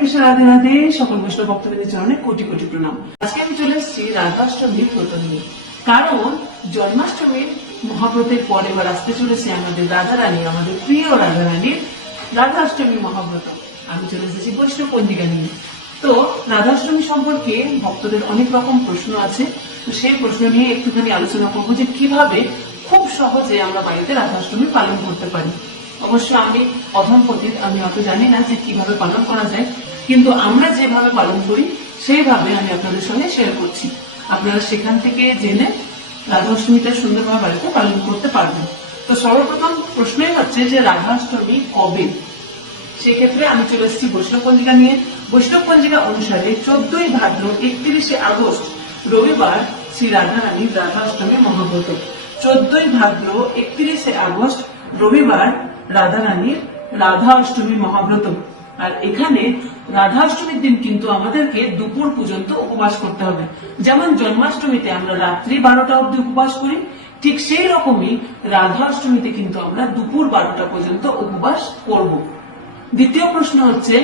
কৃষ্ণ, রাধে রাধে। সকল বৈষ্ণব ভক্তবৃন্দের চরণে কোটি কোটি প্রণাম। আজকে আমি চলে এসেছি রাধাষ্টমীর ব্রত নিয়ে, কারণ জন্মাষ্টমীর মহাব্রতের পরে এবার আসতে চলেছে আমাদের রাধা রানী, আমাদের প্রিয় রাধা রানীর রাধাষ্টমী মহাব্রত। আমি চলে এসেছি বৈষ্ণব পঞ্জিকা নিয়ে। তো রাধাষ্টমী সম্পর্কে ভক্তদের অনেক রকম প্রশ্ন আছে, তো সেই প্রশ্ন নিয়ে একটুখানি আলোচনা করবো যে কিভাবে খুব সহজে আমরা বাড়িতে রাধাষ্টমী পালন করতে পারি। অবশ্য আমি অধম পতিত, আমি অত জানি না যে কিভাবে পালন করা যায়, কিন্তু আমরা যেভাবে পালন করি সেইভাবে আমি আপনাদের সঙ্গে শেয়ার করছি। আপনারা সেখান থেকে জেনে রাধাষ্টমীটা সুন্দরভাবে বাড়িতে পালন করতে পারবেন। তো সর্বপ্রথম প্রশ্নই হচ্ছে যে রাধাষ্টমী কবে। সেক্ষেত্রে আমি চলে এসেছি বৈষ্ণব পঞ্জিকা নিয়ে। বৈষ্ণব পঞ্জিকা অনুসারে 14ই ভাদ্র 31শে আগস্ট রবিবার শ্রী রাধা রানীর রাধাষ্টমী মহাব্রত। 14ই ভাদ্র 31শে আগস্ট রবিবার রাধা রানীর রাধা অষ্টমী মহাব্রত। আর এখানে রাধা অষ্টমীর দিন কিন্তু আমাদেরকে দুপুর পর্যন্ত উপবাস করতে হবে। যেমন জন্মাষ্টমীতে আমরা রাত্রি 12টা অবধি উপবাস করি, ঠিক সেই রকমই রাধা অষ্টমীতে কিন্তু আমরা দুপুর 12টা পর্যন্ত উপবাস করব। দ্বিতীয় প্রশ্ন হচ্ছে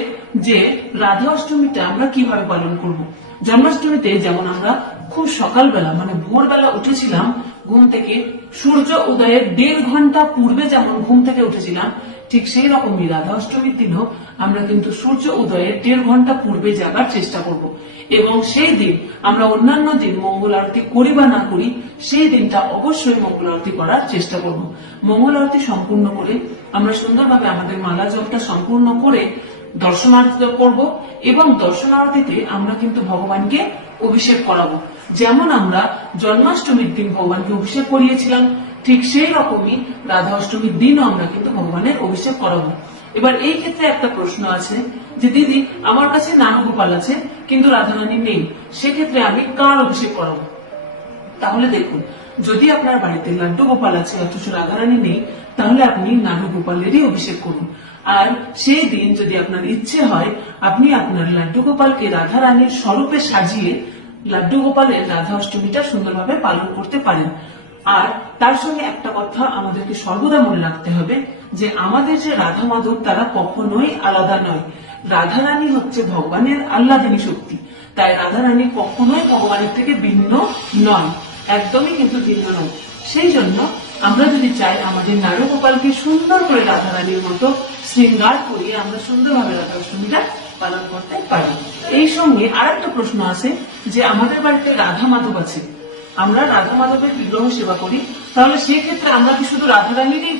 যে রাধা অষ্টমীটা আমরা কিভাবে পালন করব। জন্মাষ্টমীতে যেমন আমরা খুব সকালবেলা মানে ভোরবেলা উঠেছিলাম ঘুম থেকে, সূর্য উদয়ের 1.5 ঘন্টা পূর্বে যেমন ঘুম থেকে উঠেছিলাম, ঠিক সেই রকমই রাধা অষ্টমীর দিনও আমরা কিন্তু সূর্য উদয়ের 1.5 ঘন্টা পূর্বে জাগার চেষ্টা করব। এবং সেই দিন আমরা অন্যান্য দিন মঙ্গল আরতি করি বা না করি, সেই দিনটা অবশ্যই মঙ্গল আরতি করার চেষ্টা করব। মঙ্গল আরতি সম্পূর্ণ করে আমরা সুন্দরভাবে আমাদের মালা জপটা সম্পূর্ণ করে দর্শনারতি করব, এবং দর্শনারতিতে আমরা কিন্তু ভগবানকে অভিষেক করাবো। যেমন আমরা জন্মাষ্টমীর দিন ভগবানকে অভিষেক করিয়েছিলাম, ঠিক সেই রকমই রাধা অষ্টমীর দিনও আমরা কিন্তু ভগবানের অভিষেক করাবো। এবার এই ক্ষেত্রে একটা প্রশ্ন আছে যে দিদি আমার কাছে নানগোপাল আছে কিন্তু রাধারানী নেই, সেক্ষেত্রে আমি কার অভিষেক করাবো? তাহলে দেখুন, যদি আপনার বাড়িতে লাড্ডু গোপাল আছে অথচ রাধারানী নেই, তাহলে আপনি নানু গোপালেরই অভিষেক করুন। আর সেই দিন যদি আপনার ইচ্ছে হয়, আপনি আপনার লাড্ডু গোপালকে রাধা রানীর স্বরূপে সাজিয়ে লাড্ডু গোপালের রাধা অষ্টমীটা সুন্দরভাবে পালন করতে পারেন। আর তার সঙ্গে একটা কথা আমাদেরকে সর্বদা মনে রাখতে হবে যে আমাদের যে রাধা মাধব তারা কখনোই আলাদা নয়। রাধা রানী হচ্ছে ভগবানের আহ্লাদিনী শক্তি, তাই রাধা রানী কখনোই ভগবানের থেকে ভিন্ন নয়, একদমই কিন্তু ভিন্ন নয়। সেই জন্য আমরা যদি চাই আমাদের নারু গোপালকে সুন্দর করে রাধা রানীর মতো শৃঙ্গার করিয়ে আমরা সুন্দরভাবে রাধা অষ্টমীটা পালন করতে পারি। এই সঙ্গে আরেকটা প্রশ্ন আছে যে আমাদের বাড়িতে রাধা মাধব আছে, আমরা রাধা মাধবের বিগ্রহ সেবা করি, তাহলে সেই ক্ষেত্রে আমরা কি শুধু রাধা রানীরই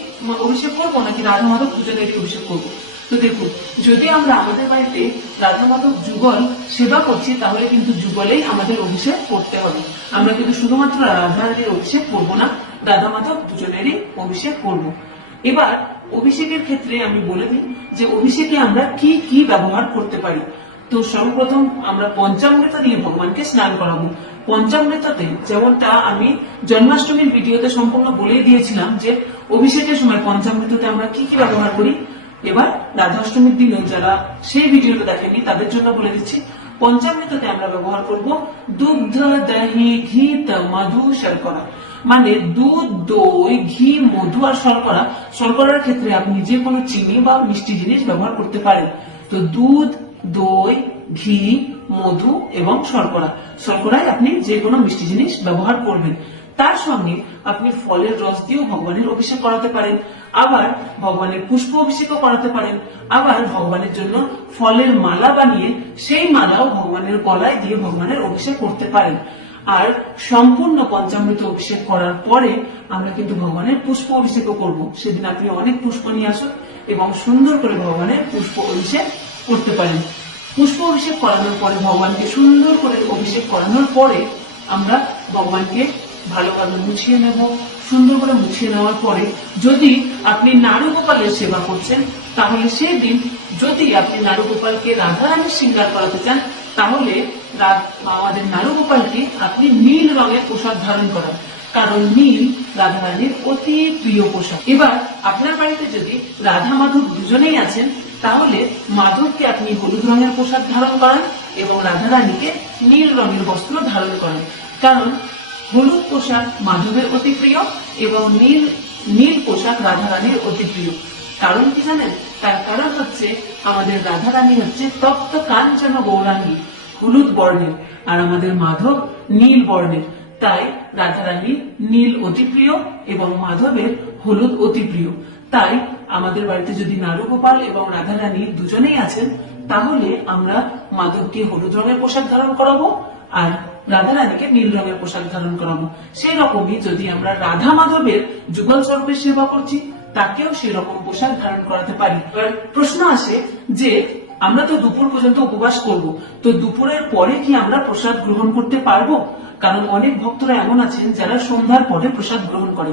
অভিষেক করবো নাকি রাধা মাধব দুজনেরই অভিষেক করবো? তো দেখুন, যদি আমরা আমাদের বাড়িতে রাধা মাধব যুগল সেবা করছি, তাহলে কিন্তু যুগলেই আমাদের অভিষেক করতে হবে। আমরা কিন্তু শুধুমাত্র রাধা রানীর অভিষেক করবো না, রাধা মাধব দুজনেরই অভিষেক করব। এবার অভিষেকের ক্ষেত্রে আমি বলে দিই যে অভিষেকে আমরা কি কি ব্যবহার করতে পারি। তো সর্বপ্রথম আমরা পঞ্চামৃত নিয়ে ভগবানকে স্নান করাবো। পঞ্চামৃততে যেমনটা আমি জন্মাষ্টমীর ভিডিওতে সম্পূর্ণ বলেই দিয়েছিলাম যে অভিষেকের সময় পঞ্চামৃততে আমরা কি কি ব্যবহার করি। এবার রাধাষ্টমীর দিনে যারা সেই ভিডিওটা দেখেনি তাদের জন্য বলে দিচ্ছি। পঞ্চামৃততে আমরা ব্যবহার করব দুগ্ধ, দহি, ঘি, মধু, শর্করা। মানে দুধ, দই, ঘি, মধু আর শর্করা। শর্করার ক্ষেত্রে আপনি যে কোনো চিনি বা মিষ্টি জিনিস ব্যবহার করতে পারেন। তো দুধ, দই, ঘি, মধু এবং শর্করা। শর্করায় আপনি যে কোনো মিষ্টি জিনিস ব্যবহার করবেন। তার সঙ্গে আপনি ফলের রস দিয়েও ভগবানের অভিষেক করাতে পারেন, আবার ভগবানের পুষ্প অভিষেকও করাতে পারেন, আবার ভগবানের জন্য ফলের মালা বানিয়ে সেই মালাও ভগবানের গলায় দিয়ে ভগবানের অভিষেক করতে পারেন। আর সম্পূর্ণ পঞ্চামৃত অভিষেক করার পরে আমরা কিন্তু ভগবানের পুষ্প অভিষেকও করব। সেদিন আপনি অনেক পুষ্প নিয়ে আসুন এবং সুন্দর করে ভগবানের পুষ্প অভিষেক করতে পারেন। পুষ্প অভিষেক করানোর পরে ভগবানকে সুন্দর করে অভিষেক করানোর পরে আমরা ভগবানকে ভালোভাবে মুছিয়ে নেব। সুন্দর করে মুছিয়ে নেওয়ার পরে যদি আপনি নারু গোপালের সেবা করছেন, তাহলে সেই দিন যদি আপনি নারু গোপালকে রাধা রানীর শৃঙ্গার করাতে চান, তাহলে আমাদের নারু গোপালকে আপনি নীল রঙের পোশাক ধারণ করান, কারণ নীল রাধা রানীর অতি প্রিয় পোশাক। এবার আপনার বাড়িতে যদি রাধা মাধব দুজনেই আছেন, তাহলে মাধবকে আপনি হলুদ রঙের পোশাক ধারণ করান এবং রাধা রানীকে নীল রঙের বস্ত্র ধারণ করেন, কারণ হলুদ পোশাক মাধবের অতি প্রিয় এবং নীল পোশাক রাধা রানীর অতি প্রিয়। কারণ কি জানেন? তার কারণ হচ্ছে আমাদের রাধা রানী হচ্ছে তপ্ত কাঞ্চন গৌরাঙ্গী, হলুদ বর্ণের, আর আমাদের মাধব নীল বর্ণের। তাই রাধা রানীর নীল অতি প্রিয় এবং মাধবের হলুদ অতি প্রিয়। তাই আমাদের বাড়িতে যদি নারুগোপাল এবং রাধা রানী দুজনেই আছেন, তাহলে আমরা মাধবকে হলুদ রঙের পোশাক ধারণ করাবো আর রাধা রানীকে নীল রঙের পোশাক ধারণ করাবো। সেই রকমই যদি আমরা রাধা মাধবের যুগল স্বরূপের সেবা করছি, তাকেও সেই রকম পোশাক ধারণ করাতে পারি। এবার প্রশ্ন আসে যে আমরা তো দুপুর পর্যন্ত উপবাস করব, তো দুপুরের পরে কি আমরা প্রসাদ গ্রহণ করতে পারবো? কারণ অনেক ভক্তরা এমন আছেন যারা সন্ধ্যার পরে প্রসাদ গ্রহণ করে।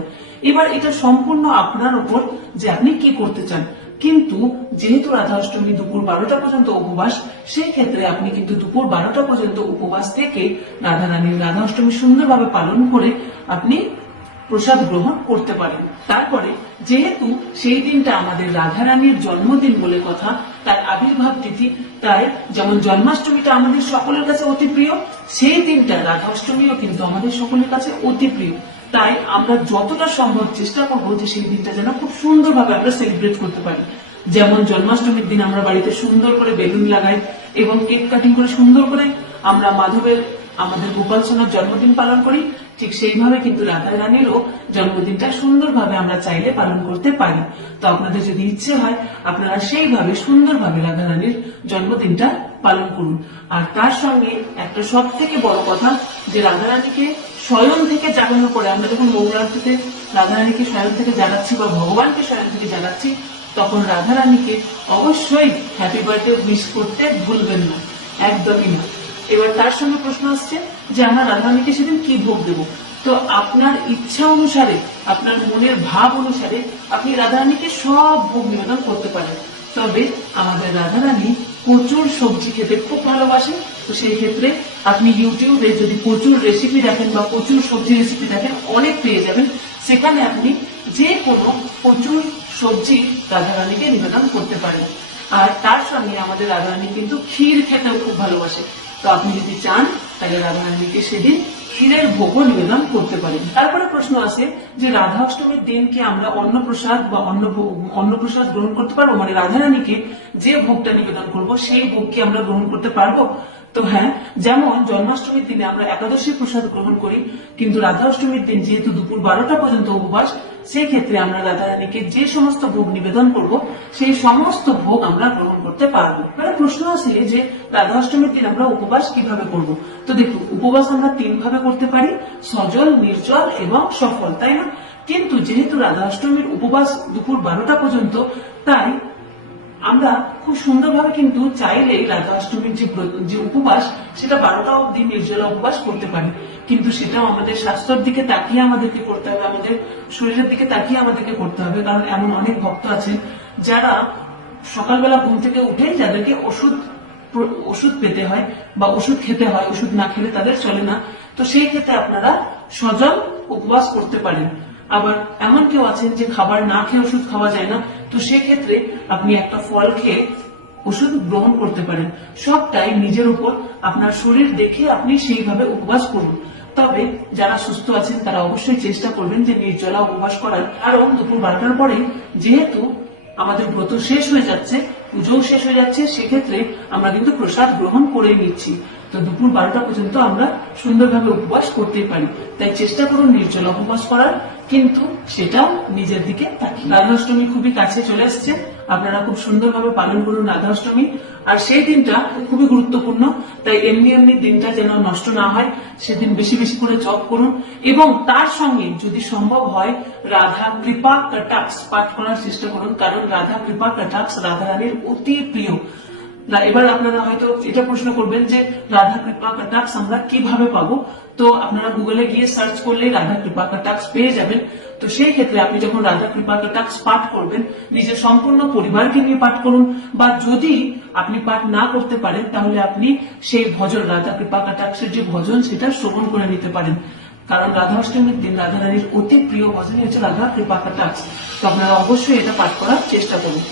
এবার এটা সম্পূর্ণ আপনার উপর যে আপনি কি করতে চান। কিন্তু যেহেতু রাধা অষ্টমী দুপুর 12টা পর্যন্ত উপবাস, সেই ক্ষেত্রে আপনি কিন্তু দুপুর 12টা পর্যন্ত উপবাস থেকে রাধা রানীর রাধা অষ্টমী সুন্দরভাবে পালন করে আপনি প্রসাদ গ্রহণ করতে পারেন। তারপরে যেহেতু সেই দিনটা আমাদের রাধা রানীর জন্মদিন বলে কথা, তার আবির্ভাব তিথি, তাই যেমন জন্মাষ্টমীটা আমাদের সকলের কাছে অতি প্রিয়, সেই দিনটা রাধা অষ্টমীও কিন্তু আমাদের সকলের কাছে অতি প্রিয়। তাই আমরা যতটা সম্ভব চেষ্টা করবো যে সেই দিনটা যেন খুব সুন্দরভাবে আমরা সেলিব্রেট করতে পারি। যেমন জন্মাষ্টমীর দিন আমরা বাড়িতে সুন্দর করে বেলুন লাগাই এবং কেক কাটিং করে সুন্দর করে আমরা মাধবের আমাদের গোপাল সোনার জন্মদিন পালন করি, ঠিক সেইভাবে কিন্তু রাধা রানীরও জন্মদিনটা সুন্দরভাবে আমরা চাইলে পালন করতে পারি। তো আপনাদের যদি ইচ্ছে হয়, আপনারা সেইভাবে সুন্দরভাবে রাধা রানীর জন্মদিনটা পালন করুন। আর তার সঙ্গে একটা সব থেকে বড় কথা, যে রাধা রানীকে স্বয়ং থেকে জাগানো করে আমরা যখন মঙ্গলারতিতে রাধা রানীকে স্বয়ং থেকে জাগাচ্ছি বা ভগবানকে স্বয়ং থেকে জাগাচ্ছি, তখন রাধা রানীকে অবশ্যই হ্যাপি বার্থডে উইশ করতে ভুলবেন না, একদমই না। এবার তার সঙ্গে প্রশ্ন আসছে যে আমরা রাধা রানীকে সেদিন কি ভোগ দেবো। তো আপনার ইচ্ছা অনুসারে, আপনার মনের ভাব অনুসারে আপনি রাধা রানীকে সব ভোগ নিবেদন করতে পারেন। তবে আমাদের রাধা রানী প্রচুর সবজি খেতে খুব ভালোবাসে, তো সেই ক্ষেত্রে আপনি ইউটিউবে যদি প্রচুর রেসিপি দেখেন বা প্রচুর সবজি রেসিপি দেখেন, অনেক পেয়ে যাবেন। সেখানে আপনি যে কোনো প্রচুর সবজি রাধা রানীকে নিবেদন করতে পারেন। আর তার সঙ্গে আমাদের রাধা রানী কিন্তু ক্ষীর খেতেও খুব ভালোবাসে। তো আপনি যদি চান তাহলে রাধা রানীকে সেদিন ক্ষীরের ভোগও নিবেদন করতে পারেন। তারপরে প্রশ্ন আসে যে রাধা অষ্টমীর দিন কি আমরা অন্নপ্রসাদ বা অন্নপ্রসাদ গ্রহণ করতে পারবো? মানে রাধা রানীকে যে ভোগটা নিবেদন করব সেই ভোগ কি আমরা গ্রহণ করতে পারবো? তো হ্যাঁ, যেমন জন্মাষ্টমীর দিনে আমরা একাদশী প্রসাদ গ্রহণ করি, কিন্তু রাধা অষ্টমীর দিন যেহেতু দুপুর 12টা পর্যন্ত উপবাস, সেই ক্ষেত্রে আমরা রাধা রানীকে যে সমস্ত ভোগ নিবেদন করব সেই সমস্ত ভোগ আমরা গ্রহণ করতে পারবো। মানে প্রশ্ন আসে যে রাধা অষ্টমীর দিন আমরা উপবাস কিভাবে করব। তো দেখুন, উপবাস আমরা 3 ভাবে করতে পারি, সজল, নির্জল এবং সফল, তাই না? কিন্তু যেহেতু রাধা অষ্টমীর উপবাস দুপুর 12টা পর্যন্ত, তাই আমরা খুব সুন্দরভাবে কিন্তু চাইলে রাধা অষ্টমীর যে উপবাস, সেটা 12টা অবধি নির্জলা উপবাস করতে পারি। কিন্তু সেটাও আমাদের স্বাস্থ্যের দিকে তাকিয়ে আমাদেরকে করতে হবে, আমাদের শরীরের দিকে তাকিয়ে আমাদেরকে করতে হবে। কারণ এমন অনেক ভক্ত আছেন যারা সকালবেলা ঘুম থেকে উঠেই যাদেরকে ওষুধ পেতে হয় বা ওষুধ খেতে হয়, ওষুধ না খেলে তাদের চলে না। তো সেই ক্ষেত্রে আপনারা সজল উপবাস করতে পারেন। আবার এমন কেউ আছেন যে খাবার না খেয়ে ওষুধ খাওয়া যায় না, তো সেক্ষেত্রে আপনি একটা ফল খেয়ে ওষুধ গ্রহণ করতে পারেন। সবটাই নিজের উপর, আপনার শরীর দেখে আপনি সেইভাবে উপবাস করুন। তবে যারা সুস্থ আছেন তারা অবশ্যই চেষ্টা করবেন যে নির্জলা উপবাস করার। কারণ দুপুর 12টার পরে যেহেতু আমাদের ব্রত শেষ হয়ে যাচ্ছে, পুজোও শেষ হয়ে যাচ্ছে, সেক্ষেত্রে আমরা কিন্তু প্রসাদ গ্রহণ করে নিচ্ছি। তো দুপুর 12টা পর্যন্ত আমরা সুন্দরভাবে উপবাস করতেই পারি। তাই চেষ্টা করুন নির্জলা উপবাস করার, কিন্তু সেটাও নিজের দিকে তাকিয়ে। রাধা অষ্টমী খুবই কাছে চলে আসছে, আপনারা খুব সুন্দরভাবে পালন করুন রাধা অষ্টমী। আর সেই দিনটা খুবই গুরুত্বপূর্ণ, তাই এমনি দিনটা যেন নষ্ট না হয়, সেদিন বেশি বেশি করে জপ করুন। এবং তার সঙ্গে যদি সম্ভব হয় রাধা কৃপা কটাক্ষ পাঠ করার চেষ্টা করুন, কারণ রাধা কৃপা কটাক্ষ রাধা রানীর অতি প্রিয়। এবার আপনারা হয়তো এটা প্রশ্ন করবেন যে রাধা কৃপা কটাক্ষ আমরা কিভাবে পাবো। তো আপনারা গুগলে গিয়ে সার্চ করলে রাধা কৃপা কটাক্ষ পেয়ে যাবেন। তো সেই ক্ষেত্রে আপনি যখন রাধা কৃপা কটাক্ষ পাঠ করবেন, নিজের সম্পূর্ণ পরিবারকে নিয়ে পাঠ করুন, বা যদি আপনি পাঠ না করতে পারেন তাহলে আপনি সেই ভজন, রাধা কৃপা কটাক্ষের যে ভজন, সেটা শ্রবণ করে নিতে পারেন। কারণ রাধা অষ্টমীর দিন রাধা রানীর অতি প্রিয় ভজনই হচ্ছে রাধা কৃপা কটাক্ষ। তো আপনারা অবশ্যই এটা পাঠ করার চেষ্টা করুন।